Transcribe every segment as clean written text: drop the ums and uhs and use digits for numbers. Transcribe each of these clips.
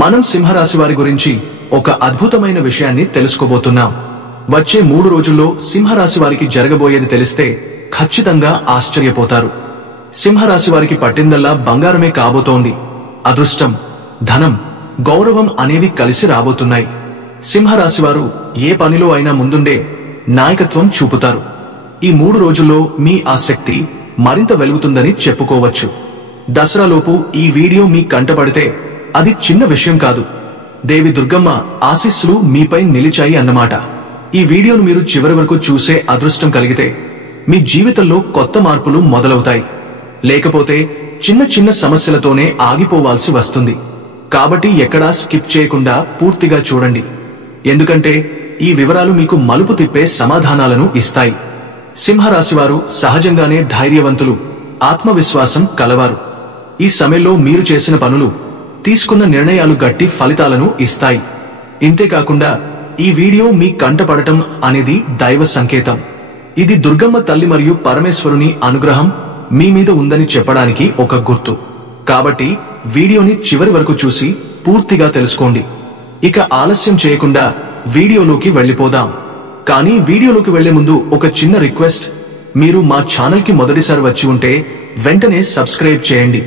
మనం సింహరాశి వారి గురించి ఒక అద్భుతమైన విషయాన్ని తెలుసుకోబోతున్నాం. వచ్చే 3 రోజుల్లో సింహరాశి వారికి జరగబోయేది తెలిస్తే ఖచ్చితంగా ఆశ్చర్యపోతారు. సింహరాశి వారికి పట్టిందల్లా బంగారమే కాబోతోంది. అదృష్టం, ధనం, గౌరవం అనేవి కలిసి రాబోతున్నాయి. సింహరాశి వారు ఏ పనిలో అయినా ముందుండే నాయకత్వం చూపుతారు. ఈ 3 రోజుల్లో మీ ఆసక్తి మరింత వెలుగుతుందని చెప్పుకోవచ్చు. దసరాలోపు ఈ వీడియో మీ కంటపడితే అది చిన్న విషయం కాదు. దేవి దుర్గమ్మ ఆశీస్సులు మీపై నిలిచాయి అన్నమాట. ఈ వీడియోను మీరు చివరి వరకు చూసే అదృష్టం కలిగితే మీ జీవితంలో కొత్త మార్పులు మొదలవుతాయి. లేకపోతే చిన్న చిన్న సమస్యలతోనే ఆగిపోవాల్సి వస్తుంది. కాబట్టి ఎక్కడా స్కిప్ చేయకుండా పూర్తిగా చూడండి. ఎందుకంటే ఈ వివరాలు మీకు మలుపు తిప్పే సమాధానాలను ఇస్తాయి. సింహరాశివారు సహజంగానే ధైర్యవంతులు, ఆత్మవిశ్వాసం కలవారు. ఈ సమయంలో మీరు చేసిన పనులు, తీసుకున్న నిర్ణయాలు గట్టి ఫలితాలను ఇస్తాయి. ఇంతేకాకుండా ఈ వీడియో మీ కంటపడటం అనేది దైవ సంకేతం. ఇది దుర్గమ్మ తల్లి మరియు పరమేశ్వరుని అనుగ్రహం మీ మీద ఉందని చెప్పడానికి ఒక గుర్తు. కాబట్టి వీడియోని చివరి వరకు చూసి పూర్తిగా తెలుసుకోండి. ఇక ఆలస్యం చేయకుండా వీడియోలోకి వెళ్లిపోదాం. కానీ వీడియోలోకి వెళ్లే ముందు ఒక చిన్న రిక్వెస్ట్. మీరు మా ఛానల్ కి మొదటిసారి వచ్చి ఉంటే వెంటనే సబ్స్క్రైబ్ చేయండి.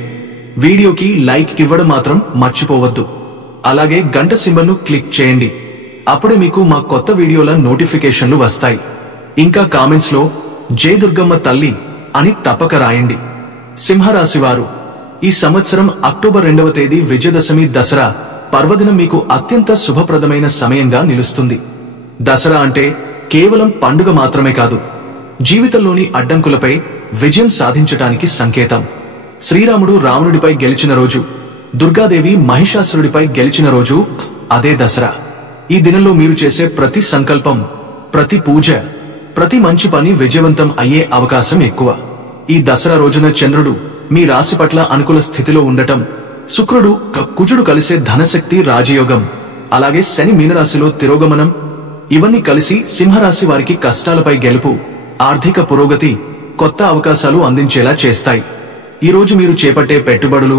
వీడియోకి లైక్ ఇవ్వడం మాత్రం మర్చిపోవద్దు. అలాగే గంట సింబల్ను క్లిక్ చేయండి. అప్పుడే మీకు మా కొత్త వీడియోల నోటిఫికేషన్లు వస్తాయి. ఇంకా కామెంట్స్ లో జై దుర్గమ్మ తల్లి అని తప్పక రాయండి. సింహరాశివారు ఈ సంవత్సరం అక్టోబర్ 2వ తేదీ విజయదశమి దసరా పర్వదినం మీకు అత్యంత శుభప్రదమైన సమయంగా నిలుస్తుంది. దసరా అంటే కేవలం పండుగ మాత్రమే కాదు, జీవితంలోని అడ్డంకులపై విజయం సాధించటానికి సంకేతం. శ్రీరాముడు రావణుడిపై గెలిచిన రోజు, దుర్గాదేవి మహిషాసురుడిపై గెలిచిన రోజు అదే దసరా. ఈ దినంలో మీరు చేసే ప్రతి సంకల్పం, ప్రతి పూజ, ప్రతి మంచి పని విజయవంతం అయ్యే అవకాశం ఎక్కువ. ఈ దసరా రోజున చంద్రుడు మీ రాశి పట్ల అనుకూల స్థితిలో ఉండటం, శుక్రుడు కుజుడు కలిసే ధనశక్తి రాజయోగం, అలాగే శని మీనరాశిలో తిరోగమనం, ఇవన్నీ కలిసి సింహరాశి వారికి కష్టాలపై గెలుపు, ఆర్థిక పురోగతి, కొత్త అవకాశాలు అందించేలా చేస్తాయి. ఈ రోజు మీరు చేపట్టే పెట్టుబడులు,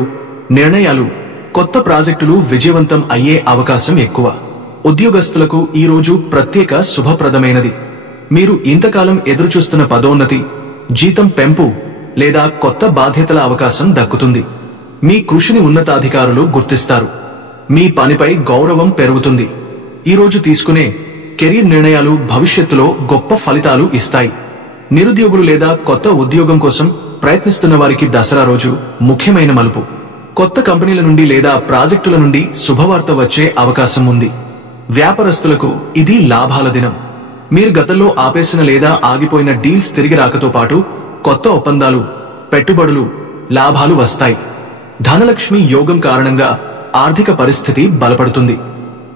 నిర్ణయాలు, కొత్త ప్రాజెక్టులు విజయవంతం అయ్యే అవకాశం ఎక్కువ. ఉద్యోగస్తులకు ఈ రోజు ప్రత్యేక శుభప్రదమైనది. మీరు ఇంతకాలం ఎదురుచూస్తున్న పదోన్నతి, జీతం పెంపు లేదా కొత్త బాధ్యతల అవకాశం దక్కుతుంది. మీ కృషిని ఉన్నతాధికారులు గుర్తిస్తారు. మీ పనిపై గౌరవం పెరుగుతుంది. ఈ రోజు తీసుకునే కెరీర్ నిర్ణయాలు భవిష్యత్తులో గొప్ప ఫలితాలు ఇస్తాయి. నిరుద్యోగులు లేదా కొత్త ఉద్యోగం కోసం ప్రయత్నిస్తున్న వారికి దసరా రోజు ముఖ్యమైన మలుపు. కొత్త కంపెనీల నుండి లేదా ప్రాజెక్టుల నుండి శుభవార్త వచ్చే అవకాశం ఉంది. వ్యాపారస్తులకు ఇది లాభాల దినం. మీరు గతంలో ఆపేసిన లేదా ఆగిపోయిన డీల్స్ తిరిగి రాకతో పాటు కొత్త ఒప్పందాలు, పెట్టుబడులు, లాభాలు వస్తాయి. ధనలక్ష్మి యోగం కారణంగా ఆర్థిక పరిస్థితి బలపడుతుంది.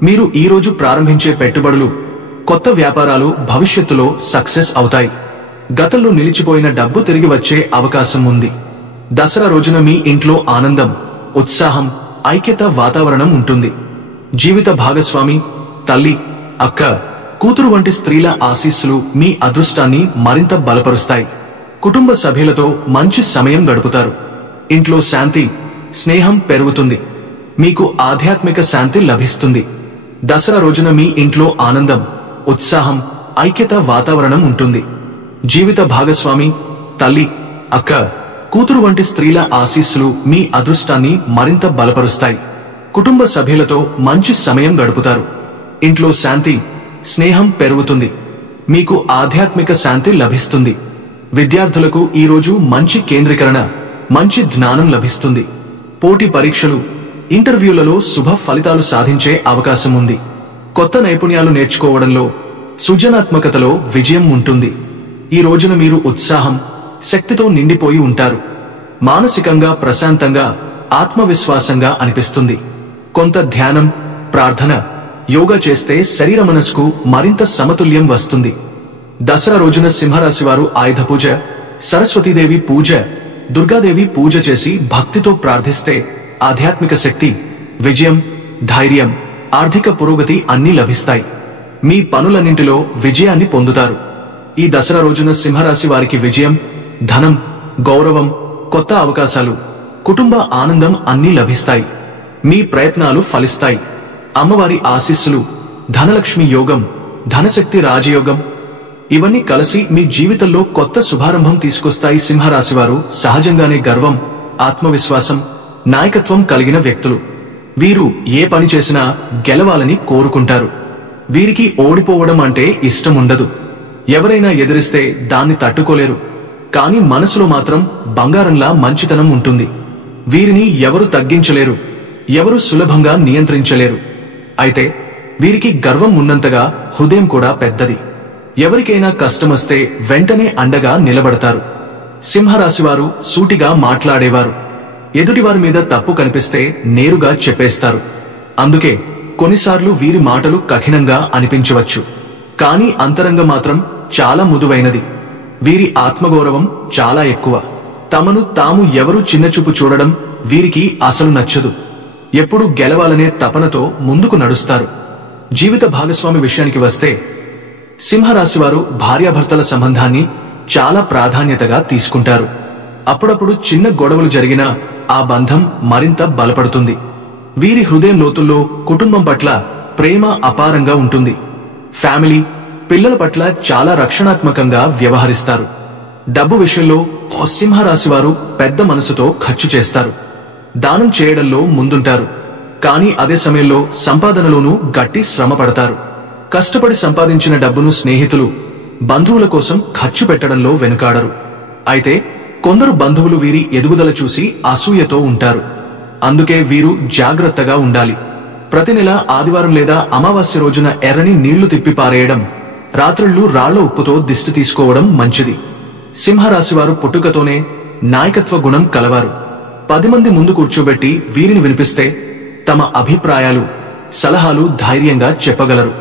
మీరు ఈ రోజు ప్రారంభించే పెట్టుబడులు, కొత్త వ్యాపారాలు భవిష్యత్తులో సక్సెస్ అవుతాయి. గతంలో నిలిచిపోయిన డబ్బు తిరిగి వచ్చే అవకాశం ఉంది. దసరా రోజున మీ ఇంట్లో ఆనందం, ఉత్సాహం, ఐక్యత వాతావరణం ఉంటుంది. జీవిత భాగస్వామి, తల్లి, అక్క, కూతురు వంటి స్త్రీల ఆశీస్సులు మీ అదృష్టాన్ని మరింత బలపరుస్తాయి. కుటుంబ సభ్యులతో మంచి సమయం గడుపుతారు. ఇంట్లో శాంతి, స్నేహం పెరుగుతుంది. మీకు ఆధ్యాత్మిక శాంతి లభిస్తుంది. దసరా రోజున మీ ఇంట్లో ఆనందం, ఉత్సాహం, ఐక్యత వాతావరణం ఉంటుంది. జీవిత భాగస్వామి, తల్లి, అక్క, కూతురు వంటి స్త్రీల ఆశీస్సులు మీ అదృష్టాన్ని మరింత బలపరుస్తాయి. కుటుంబ సభ్యులతో మంచి సమయం గడుపుతారు. ఇంట్లో శాంతి, స్నేహం పెరుగుతుంది. మీకు ఆధ్యాత్మిక శాంతి లభిస్తుంది. విద్యార్థులకు ఈ రోజు మంచి కేంద్రీకరణ, మంచి జ్ఞానం లభిస్తుంది. పోటీ పరీక్షలు, ఇంటర్వ్యూలలో శుభ ఫలితాలు సాధించే అవకాశం ఉంది. కొత్త నైపుణ్యాలు నేర్చుకోవడంలో, సృజనాత్మకతలో విజయం ఉంటుంది. ఈ రోజున మీరు ఉత్సాహం, శక్తితో నిండిపోయి ఉంటారు. మానసికంగా ప్రశాంతంగా, ఆత్మవిశ్వాసంగా అనిపిస్తుంది. కొంత ధ్యానం, ప్రార్థన, యోగా చేస్తే శరీర మనసుకు మరింత సమతుల్యం వస్తుంది. దసరా రోజున సింహరాశివారు ఆయుధ పూజ, సరస్వతీదేవి పూజ, దుర్గాదేవి పూజ చేసి భక్తితో ప్రార్థిస్తే ఆధ్యాత్మిక శక్తి, విజయం, ధైర్యం, ఆర్థిక పురోగతి అన్నీ లభిస్తాయి. మీ పనులన్నింటిలో విజయాన్ని పొందుతారు. ఈ దసరా రోజున సింహరాశి వారికి విజయం, ధనం, గౌరవం, కొత్త అవకాశాలు, కుటుంబ ఆనందం అన్నీ లభిస్తాయి. మీ ప్రయత్నాలు ఫలిస్తాయి. అమ్మవారి ఆశీస్సులు, ధనలక్ష్మి యోగం, ధనశక్తి రాజయోగం ఇవన్నీ కలిసి మీ జీవితంలో కొత్త శుభారంభం తీసుకొస్తాయి. సింహరాశివారు సహజంగానే గర్వం, ఆత్మవిశ్వాసం, నాయకత్వం కలిగిన వ్యక్తులు. వీరు ఏ పని చేసినా గెలవాలని కోరుకుంటారు. వీరికి ఓడిపోవడం అంటే ఇష్టముండదు. ఎవరైనా ఎదిరిస్తే దాన్ని తట్టుకోలేరు. కాని మనసులో మాత్రం బంగారంలా మంచితనం ఉంటుంది. వీరిని ఎవరు తగ్గించలేరు, ఎవరు సులభంగా నియంత్రించలేరు. అయితే వీరికి గర్వం ఉన్నంతగా హృదయం కూడా పెద్దది. ఎవరికైనా కష్టమొస్తే వెంటనే అండగా నిలబడతారు. సింహరాశివారు సూటిగా మాట్లాడేవారు. ఎదుటివారి మీద తప్పు కనిపిస్తే నేరుగా చెప్పేస్తారు. అందుకే కొన్నిసార్లు వీరి మాటలు కఠినంగా అనిపించవచ్చు, కానీ అంతరంగం మాత్రం చాలా మృదువైనది. వీరి ఆత్మగౌరవం చాలా ఎక్కువ. తమను తాము ఎవరూ చిన్నచూపు చూడడం వీరికి అసలు నచ్చదు. ఎప్పుడూ గెలవాలనే తపనతో ముందుకు నడుస్తారు. జీవిత భాగస్వామి విషయానికి వస్తే సింహరాశివారు భార్యాభర్తల సంబంధాన్ని చాలా ప్రాధాన్యతగా తీసుకుంటారు. అప్పుడప్పుడు చిన్న గొడవలు జరిగినా ఆ బంధం మరింత బలపడుతుంది. వీరి హృదయం లోతుల్లో కుటుంబం పట్ల ప్రేమ అపారంగా ఉంటుంది. ఫ్యామిలీ, పిల్లల పట్ల చాలా రక్షణాత్మకంగా వ్యవహరిస్తారు. డబ్బు విషయంలో సింహరాశివారు పెద్ద మనసుతో ఖర్చు చేస్తారు. దానం చేయడంలో ముందుంటారు. కానీ అదే సమయంలో సంపాదనలోనూ గట్టి శ్రమ పడతారు. కష్టపడి సంపాదించిన డబ్బును స్నేహితులు, బంధువుల కోసం ఖర్చు పెట్టడంలో వెనుకాడరు. అయితే కొందరు బంధువులు వీరి ఎదుగుదల చూసి అసూయతో ఉంటారు. అందుకే వీరు జాగ్రత్తగా ఉండాలి. ప్రతి నెల ఆదివారం లేదా అమావాస్య రోజున ఎర్రని నీళ్లు తిప్పి పారేయడం, రాత్రిళ్లు రాళ్ల ఉప్పుతో దిష్టి తీసుకోవడం మంచిది. సింహరాశివారు పుట్టుకతోనే నాయకత్వ గుణం కలవారు. 10 మంది ముందు కూర్చోబెట్టి వీరిని వినిపిస్తే తమ అభిప్రాయాలు, సలహాలు ధైర్యంగా చెప్పగలరు.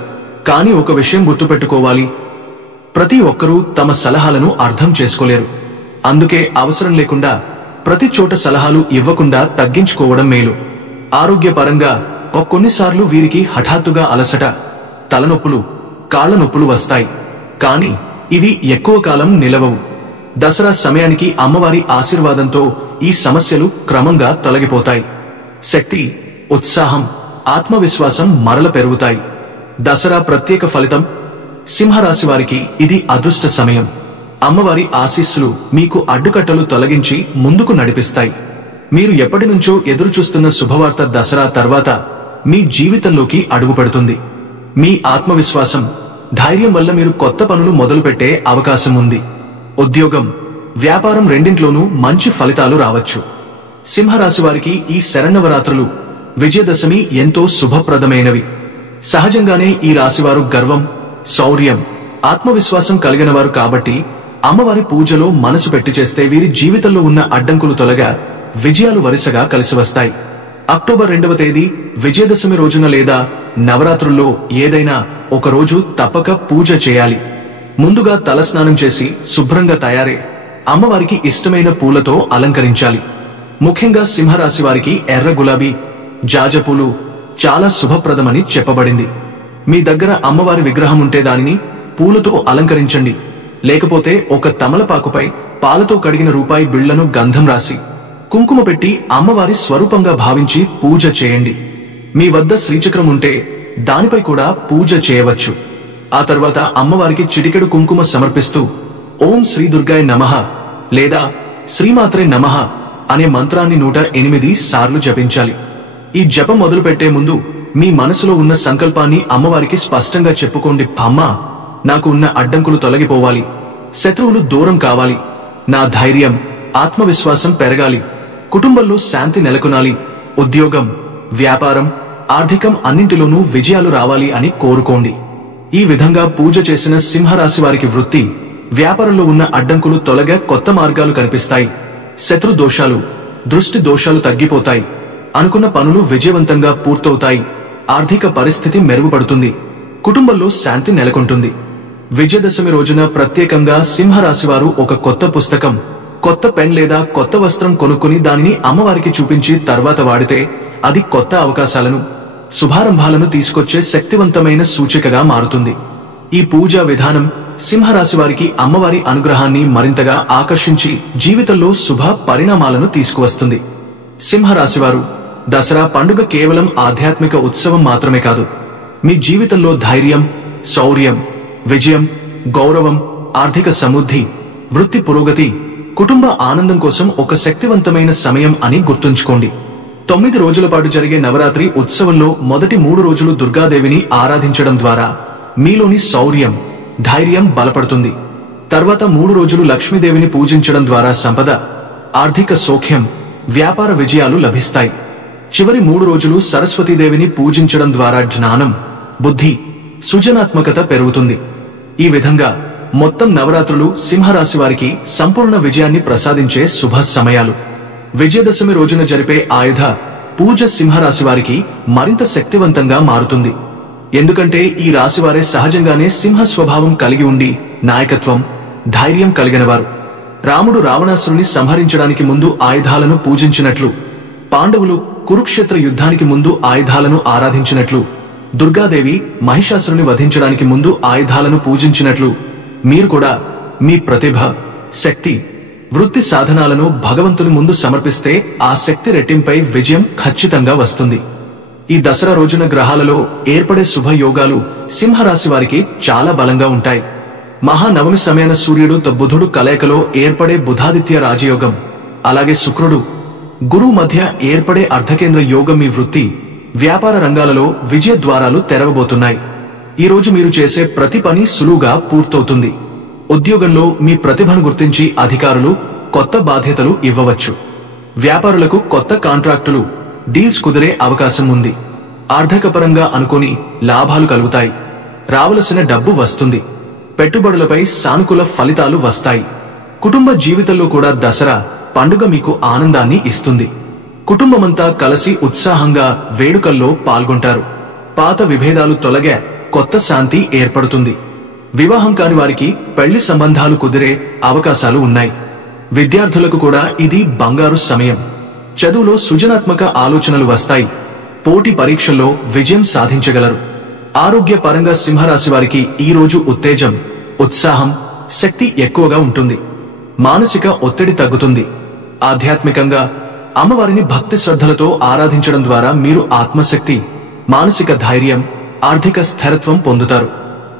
కానీ ఒక విషయం గుర్తుపెట్టుకోవాలి, ప్రతి ఒక్కరూ తమ సలహాలను అర్థం చేసుకోలేరు. అందుకే అవసరం లేకుండా ప్రతి చోట సలహాలు ఇవ్వకుండా తగ్గించుకోవడం మేలు. ఆరోగ్యపరంగా కొన్నిసార్లు వీరికి హఠాత్తుగా అలసట, తలనొప్పులు, కాళ్ల నొప్పులు వస్తాయి. కాని ఇవి ఎక్కువ కాలం నిలవవు. దసరా సమయానికి అమ్మవారి ఆశీర్వాదంతో ఈ సమస్యలు క్రమంగా తొలగిపోతాయి. శక్తి, ఉత్సాహం, ఆత్మవిశ్వాసం మరల పెరుగుతాయి. దసరా ప్రత్యేక ఫలితం: సింహరాశివారికి ఇది అదృష్ట సమయం. అమ్మవారి ఆశీస్సులు మీకు అడ్డుకట్టలు తొలగించి ముందుకు నడిపిస్తాయి. మీరు ఎప్పటినుంచో ఎదురుచూస్తున్న శుభవార్త దసరా తర్వాత మీ జీవితంలోకి అడుగుపెడుతుంది. మీ ఆత్మవిశ్వాసం, ధైర్యం వల్ల మీరు కొత్త పనులు మొదలుపెట్టే అవకాశం ఉంది. ఉద్యోగం, వ్యాపారం రెండింట్లోనూ మంచి ఫలితాలు రావచ్చు. సింహరాశివారికి ఈ శరన్నవరాత్రులు, విజయదశమి ఎంతో శుభప్రదమైనవి. సహజంగానే ఈ రాశివారు గర్వం, శౌర్యం, ఆత్మవిశ్వాసం కలిగినవారు కాబట్టి అమ్మవారి పూజలో మనసు పెట్టి చేస్తే వీరి జీవితంలో ఉన్న అడ్డంకులు తొలగా విజయాలు వరుసగా కలిసి వస్తాయి. అక్టోబర్ 2వ తేదీ విజయదశమి రోజున లేదా నవరాత్రుల్లో ఏదైనా ఒక రోజు తప్పక పూజ చేయాలి. ముందుగా తలస్నానం చేసి శుభ్రంగా తయారై అమ్మవారికి ఇష్టమైన పూలతో అలంకరించాలి. ముఖ్యంగా సింహరాశి వారికి ఎర్ర గులాబీ, జాజపూలు చాలా శుభప్రదమని చెప్పబడింది. మీ దగ్గర అమ్మవారి విగ్రహం ఉంటే దానిని పూలతో అలంకరించండి. లేకపోతే ఒక తమలపాకుపై పాలతో కడిగిన రూపాయి బిళ్లను గంధం రాసి కుంకుమ పెట్టి అమ్మవారి స్వరూపంగా భావించి పూజ చేయండి. మీ వద్ద శ్రీచక్రం ఉంటే దానిపై కూడా పూజ చేయవచ్చు. ఆ తర్వాత అమ్మవారికి చిటికెడు కుంకుమ సమర్పిస్తూ ఓం శ్రీ దుర్గాయ నమః లేదా శ్రీమాత్రే నమః అనే మంత్రాన్ని 108 సార్లు జపించాలి. ఈ జపం మొదలు పెట్టే ముందు మీ మనసులో ఉన్న సంకల్పాన్ని అమ్మవారికి స్పష్టంగా చెప్పుకోండి. అమ్మా, నాకు ఉన్న అడ్డంకులు తొలగిపోవాలి, శత్రువులు దూరం కావాలి, నా ధైర్యం, ఆత్మవిశ్వాసం పెరగాలి, కుటుంబంలో శాంతి నెలకొనాలి, ఉద్యోగం, వ్యాపారం, ఆర్థికం అన్నింటిలోనూ విజయాలు రావాలి అని కోరుకోండి. ఈ విధంగా పూజ చేసిన సింహరాశి వారికి వృత్తి, వ్యాపారంలో ఉన్న అడ్డంకులు తొలగా కొత్త మార్గాలు కనిపిస్తాయి. శత్రు దోషాలు, దృష్టి దోషాలు తగ్గిపోతాయి. అనుకున్న పనులు విజయవంతంగా పూర్తవుతాయి. ఆర్థిక పరిస్థితి మెరుగుపడుతుంది. కుటుంబంలో శాంతి నెలకొంటుంది. విజయదశమి రోజున ప్రత్యేకంగా సింహరాశివారు ఒక కొత్త పుస్తకం, కొత్త పెన్ లేదా కొత్త వస్త్రం కొనుక్కుని దానిని అమ్మవారికి చూపించి తర్వాత వాడితే అది కొత్త అవకాశాలను, శుభారంభాలను తీసుకొచ్చే శక్తివంతమైన సూచికగా మారుతుంది. ఈ పూజా విధానం సింహరాశి వారికి అమ్మవారి అనుగ్రహాన్ని మరింతగా ఆకర్షించి జీవితంలో శుభ పరిణామాలను తీసుకువస్తుంది. సింహరాశివారు దసరా పండుగ కేవలం ఆధ్యాత్మిక ఉత్సవం మాత్రమే కాదు, మీ జీవితంలో ధైర్యం, శౌర్యం, విజయం, గౌరవం, ఆర్థిక సమృద్ధి, వృత్తి పురోగతి, కుటుంబ ఆనందం కోసం ఒక శక్తివంతమైన సమయం అని గుర్తుంచుకోండి. 9 రోజుల పాటు జరిగే నవరాత్రి ఉత్సవంలో మొదటి 3 రోజులు దుర్గాదేవిని ఆరాధించడం ద్వారా మీలోని శౌర్యం, ధైర్యం బలపడుతుంది. తర్వాత 3 రోజులు లక్ష్మీదేవిని పూజించడం ద్వారా సంపద, ఆర్థిక సౌఖ్యం, వ్యాపార విజయాలు లభిస్తాయి. చివరి 3 రోజులు సరస్వతీదేవిని పూజించడం ద్వారా జ్ఞానం, బుద్ధి, సృజనాత్మకత పెరుగుతుంది. ఈ విధంగా మొత్తం నవరాత్రులు సింహరాశి వారికి సంపూర్ణ విజయాన్ని ప్రసాదించే శుభ సమయాలు. విజయదశమి రోజున జరిపే ఆయుధ పూజ సింహరాశి వారికి మరింత శక్తివంతంగా మారుతుంది. ఎందుకంటే ఈ రాశివారే సహజంగానే సింహ స్వభావం కలిగి ఉండి నాయకత్వం, ధైర్యం కలిగినవారు. రాముడు రావణాసురుని సంహరించడానికి ముందు ఆయుధాలను పూజించినట్లు, పాండవులు కురుక్షేత్ర యుద్ధానికి ముందు ఆయుధాలను ఆరాధించినట్లు, దుర్గాదేవి మహిషాసురుని వధించడానికి ముందు ఆయుధాలను పూజించినట్లు మీరు కూడా మీ ప్రతిభ, శక్తి, వృత్తి సాధనాలను భగవంతుని ముందు సమర్పిస్తే ఆ శక్తి రెట్టింపై విజయం ఖచ్చితంగా వస్తుంది. ఈ దసరా రోజున గ్రహాలలో ఏర్పడే శుభయోగాలు సింహరాశి వారికి చాలా బలంగా ఉంటాయి. మహానవమి సమయాన సూర్యుడు బుధుడు కలయికలో ఏర్పడే బుధాదిత్య రాజయోగం, అలాగే శుక్రుడు గురువు మధ్య ఏర్పడే అర్ధకేంద్ర యోగం మీ వృత్తి, వ్యాపార రంగాలలో విజయ ద్వారాలు తెరవబోతున్నాయి. ఈ రోజు మీరు చేసే ప్రతి పని సులువుగా పూర్తవుతుంది. ఉద్యోగంలో మీ ప్రతిభను గుర్తించి అధికారులు కొత్త బాధ్యతలు ఇవ్వవచ్చు. వ్యాపారులకు కొత్త కాంట్రాక్టులు, డీల్స్ కుదిరే అవకాశం ఉంది. ఆర్థికపరంగా అనుకోని లాభాలు కలుగుతాయి. రావలసిన డబ్బు వస్తుంది. పెట్టుబడులపై సానుకూల ఫలితాలు వస్తాయి. కుటుంబ జీవితంలో కూడా దసరా పండుగ మీకు ఆనందాన్ని ఇస్తుంది. కుటుంబమంతా కలిసి ఉత్సాహంగా వేడుకల్లో పాల్గొంటారు. పాత విభేదాలు తొలగే కొత్త శాంతి ఏర్పడుతుంది. వివాహం కాని వారికి పెళ్లి సంబంధాలు కుదిరే అవకాశాలు ఉన్నాయి. విద్యార్థులకు కూడా ఇది బంగారు సమయం. చదువులో సృజనాత్మక ఆలోచనలు వస్తాయి. పోటీ పరీక్షల్లో విజయం సాధించగలరు. ఆరోగ్య పరంగా సింహరాశి వారికి ఈ రోజు ఉత్తేజం, ఉత్సాహం, శక్తి ఎక్కువగా ఉంటుంది. మానసిక ఒత్తిడి తగ్గుతుంది. ఆధ్యాత్మికంగా అమ్మవారిని భక్తి శ్రద్ధలతో ఆరాధించడం ద్వారా మీరు ఆత్మశక్తి, మానసిక ధైర్యం, ఆర్థిక స్థిరత్వం పొందుతారు.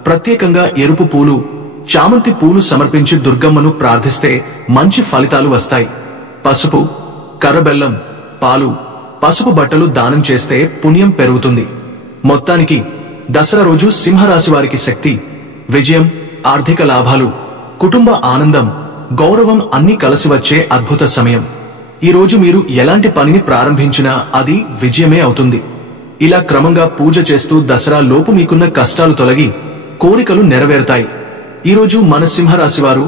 ప్రత్యేకంగా ఎరుపు పూలు, చామంతి పూలు సమర్పించి దుర్గమ్మను ప్రార్థిస్తే మంచి ఫలితాలు వస్తాయి. పసుపు, కర్రబెల్లం, పాలు, పసుపు బట్టలు దానం చేస్తే పుణ్యం పెరుగుతుంది. మొత్తానికి దసరా రోజు సింహరాశి వారికి శక్తి, విజయం, ఆర్థిక లాభాలు, కుటుంబ ఆనందం, గౌరవం అన్నీ కలిసి వచ్చే అద్భుత సమయం. ఈ రోజు మీరు ఎలాంటి పనిని ప్రారంభించినా అది విజయమే అవుతుంది. ఇలా క్రమంగా పూజ చేస్తూ దసరా లోపు మీకున్న కష్టాలు తొలగి కోరికలు నెరవేరుతాయి. ఈరోజు మన సింహరాశి వారు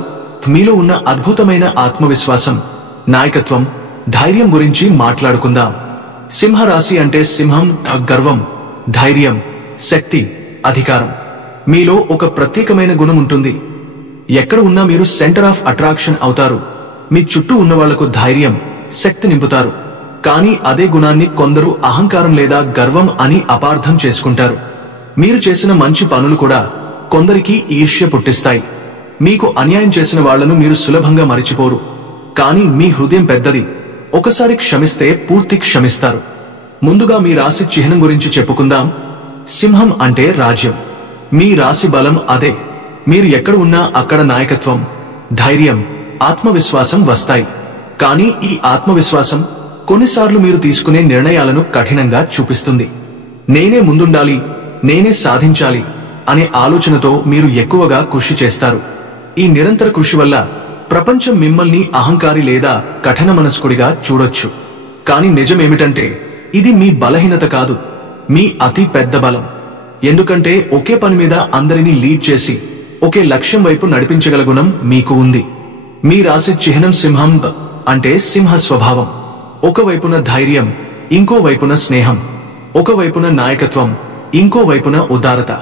మీలో ఉన్న అద్భుతమైన ఆత్మవిశ్వాసం, నాయకత్వం, ధైర్యం గురించి మాట్లాడుకుందాం. సింహరాశి అంటే సింహం, గర్వం, ధైర్యం, శక్తి, అధికారం. మీలో ఒక ప్రత్యేకమైన గుణం ఉంటుంది. ఎక్కడ ఉన్నా మీరు సెంటర్ ఆఫ్ అట్రాక్షన్ అవుతారు. మీ చుట్టూ ఉన్న వాళ్లకు ధైర్యం, శక్తి నింపుతారు. కానీ అదే గుణాన్ని కొందరు అహంకారం లేదా గర్వం అని అపార్థం చేసుకుంటారు. మీరు చేసిన మంచి పనులు కూడా కొందరికి ఈర్ష్య పుట్టిస్తాయి. మీకు అన్యాయం చేసిన వాళ్లను మీరు సులభంగా మరిచిపోరు. కానీ మీ హృదయం పెద్దది. ఒకసారి క్షమిస్తే పూర్తి క్షమిస్తారు. ముందుగా మీ రాశి చిహ్నం గురించి చెప్పుకుందాం. సింహం అంటే రాజ్యం. మీ రాశి బలం అదే. మీరు ఎక్కడ ఉన్నా అక్కడ నాయకత్వం, ధైర్యం, ఆత్మవిశ్వాసం వస్తాయి. కానీ ఈ ఆత్మవిశ్వాసం కొన్నిసార్లు మీరు తీసుకునే నిర్ణయాలను కఠినంగా చూపిస్తుంది. నేనే ముందుండాలి, నేనే సాధించాలి అనే ఆలోచనతో మీరు ఎక్కువగా కృషి చేస్తారు. ఈ నిరంతర కృషి వల్ల ప్రపంచం మిమ్మల్ని అహంకారి లేదా కఠిన మనస్కుడిగా చూడొచ్చు. కానీ నిజమేమిటంటే ఇది మీ బలహీనత కాదు, మీ అతి పెద్ద బలం. ఎందుకంటే ఒకే పని మీద అందరినీ లీడ్ చేసి ఒకే లక్ష్యం వైపు నడిపించగల గుణం మీకు ఉంది. మీ రాశి చిహ్నం సింహం అంటే సింహ స్వభావం. ఒకవైపున ధైర్యం, ఇంకో వైపున స్నేహం. ఒకవైపున నాయకత్వం, ఇంకో వైపున ఉదారత.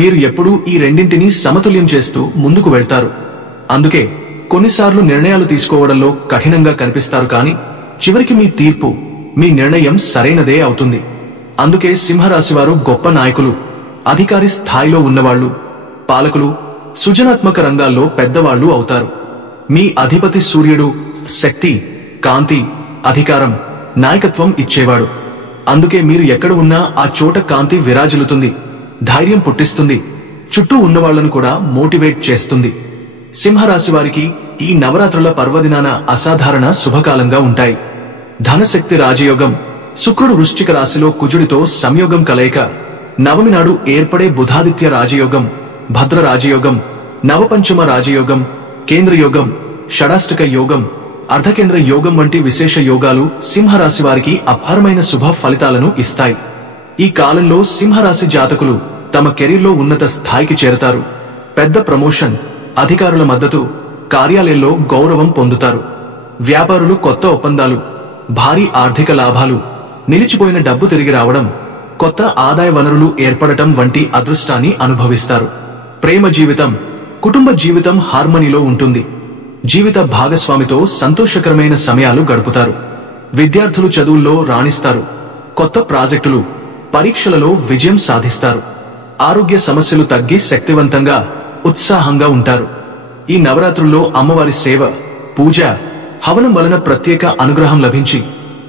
మీరు ఎప్పుడూ ఈ రెండింటినీ సమతుల్యం చేస్తూ ముందుకు వెళ్తారు. అందుకే కొన్నిసార్లు నిర్ణయాలు తీసుకోవడంలో కఠినంగా కనిపిస్తారు. కానీ చివరికి మీ తీర్పు, మీ నిర్ణయం సరైనదే అవుతుంది. అందుకే సింహరాశివారు గొప్ప నాయకులు, అధికారి స్థాయిలో ఉన్నవాళ్లు, పాలకులు, సృజనాత్మక రంగాల్లో పెద్దవాళ్లు అవుతారు. మీ అధిపతి సూర్యుడు శక్తి, కాంతి, అధికారం, నాయకత్వం ఇచ్చేవాడు. అందుకే మీరు ఎక్కడ ఉన్నా ఆ చోట కాంతి విరాజిల్లుతుంది, ధైర్యం పుట్టిస్తుంది, చుట్టూ ఉన్నవాళ్లను కూడా మోటివేట్ చేస్తుంది. సింహరాశి వారికి ఈ నవరాత్రుల పర్వదినాన అసాధారణ శుభకాలంగా ఉంటాయి. ధనశక్తి రాజయోగం, శుక్రుడు వృశ్చిక రాశిలో కుజుడితో సంయోగం కలయిక, నవమి నాడు ఏర్పడే బుధాదిత్య రాజయోగం, భద్ర రాజయోగం, నవపంచమ రాజయోగం, కేంద్రయోగం, షడాష్టక యోగం, అర్ధకేంద్ర యోగం వంటి విశేష యోగాలు సింహరాశి వారికి అపారమైన శుభ ఫలితాలను ఇస్తాయి. ఈ కాలంలో సింహరాశి జాతకులు తమ కెరీర్లో ఉన్నత స్థాయికి చేరతారు. పెద్ద ప్రమోషన్, అధికారుల మద్దతు, కార్యాలయంలో గౌరవం పొందుతారు. వ్యాపారులు కొత్త ఒప్పందాలు, భారీ ఆర్థిక లాభాలు, నిలిచిపోయిన డబ్బు తిరిగి రావడం, కొత్త ఆదాయ వనరులు ఏర్పడటం వంటి అదృష్టాన్ని అనుభవిస్తారు. ప్రేమ జీవితం, కుటుంబ జీవితం హార్మనీలో ఉంటుంది. జీవిత భాగస్వామితో సంతోషకరమైన సమయాలు గడుపుతారు. విద్యార్థులు చదువుల్లో రాణిస్తారు. కొత్త ప్రాజెక్టులు, పరీక్షలలో విజయం సాధిస్తారు. ఆరోగ్య సమస్యలు తగ్గి శక్తివంతంగా, ఉత్సాహంగా ఉంటారు. ఈ నవరాత్రుల్లో అమ్మవారి సేవ, పూజ, హవనం వలన ప్రత్యేక అనుగ్రహం లభించి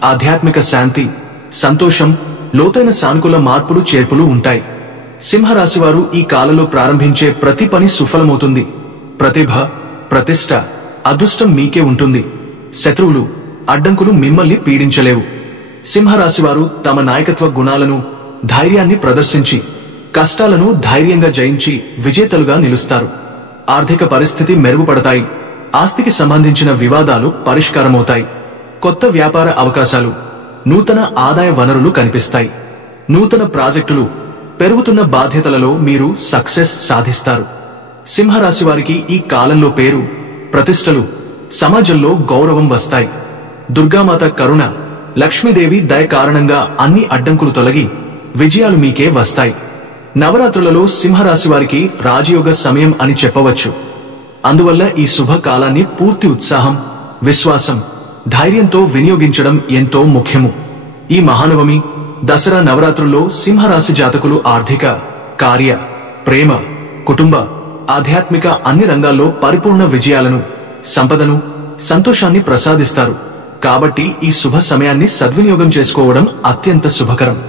ఆధ్యాత్మిక శాంతి, సంతోషం, లోతైన సానుకూల మార్పులు చేర్పులు ఉంటాయి. సింహరాశివారు ఈ కాలంలో ప్రారంభించే ప్రతి పని సుఫలమవుతుంది. ప్రతిభ, ప్రతిష్ట, అదృష్టం మీకే ఉంటుంది. శత్రువులు, అడ్డంకులు మిమ్మల్ని పీడించలేవు. సింహరాశివారు తమ నాయకత్వ గుణాలను, ధైర్యాన్ని ప్రదర్శించి కష్టాలను ధైర్యంగా జయించి విజేతలుగా నిలుస్తారు. ఆర్థిక పరిస్థితి మెరుగుపడతాయి. ఆస్తికి సంబంధించిన వివాదాలు పరిష్కారమవుతాయి. కొత్త వ్యాపార అవకాశాలు, నూతన ఆదాయ వనరులు కనిపిస్తాయి. నూతన ప్రాజెక్టులు, పెరుగుతున్న బాధ్యతలలో మీరు సక్సెస్ సాధిస్తారు. సింహరాశి వారికి ఈ కాలంలో పేరు, ప్రతిష్టలు, సమాజంలో గౌరవం వస్తాయి. దుర్గామాత కరుణ, లక్ష్మీదేవి దయ కారణంగా అన్ని అడ్డంకులు తొలగి విజయాలు మీకే వస్తాయి. నవరాత్రులలో సింహరాశి వారికి రాజయోగ సమయం అని చెప్పవచ్చు. అందువల్ల ఈ శుభకాలాన్ని పూర్తి ఉత్సాహం, విశ్వాసం, ధైర్యంతో వినియోగించడం ఎంతో ముఖ్యము. ఈ మహానవమి, దసరా నవరాత్రుల్లో సింహరాశి జాతకులు ఆర్థిక, కార్య, ప్రేమ, కుటుంబ, ఆధ్యాత్మిక అన్ని రంగాల్లో పరిపూర్ణ విజయాలను, సంపదను, సంతోషాన్ని ప్రసాదిస్తారు. కాబట్టి ఈ శుభ సమయాన్ని సద్వినియోగం చేసుకోవడం అత్యంత శుభకరం.